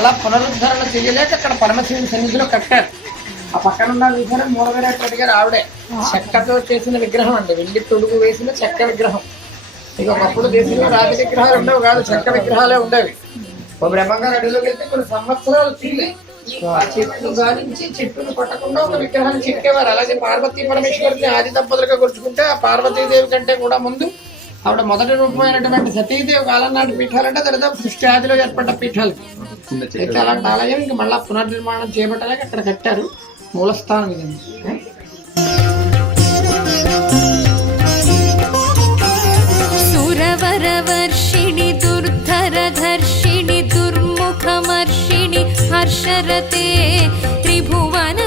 మళ్ళా పునరుద్ధరణ చేయలేక అక్కడ పరమశివుని సన్నిధిలో కట్టారు. ఆ పక్కన ఉన్న విగ్రహం మూలవిరాట్ గారు ఆవిడే చెక్కతో చేసిన విగ్రహం అండి, వెండి తొడుగు వేసిన చెక్క విగ్రహం. ఇక ఒకప్పుడు దేశంలో రాతి విగ్రహాలు ఉండవు కాదు, చెక్క విగ్రహాలే ఉండేవి. ఓ బ్రహ్మంగారు అడవిలోకి వెళ్తే కొన్ని సంవత్సరాలు తీలే ఆ చెట్లు గాలించి చెట్టును పట్టకుండా ఒక విగ్రహాన్ని చెక్కేవారు. అలాగే పార్వతీ పరమేశ్వరుని ఆది దంపతులుగా కొలుచుకుంటే ఆ పార్వతీదేవి కంటే కూడా ముందు ఆవిడ మొదటి రూపమైనటువంటి సతీదేవి కాలం నాటి పీఠాలంటే దరిదాపు సృష్టి ఆదిలో ఏర్పడ్డ పీఠాలు. అయితే అలాంటి ఆలయం ఇంక మళ్ళా పునర్నిర్మాణం చేపట్టలేక అక్కడ కట్టారు. మూలస్థానం ఇది. సురవరవర్షిణి దుర్ధరధర్షిణి దుర్ముఖమర్షిణి హర్షరతే త్రిభువన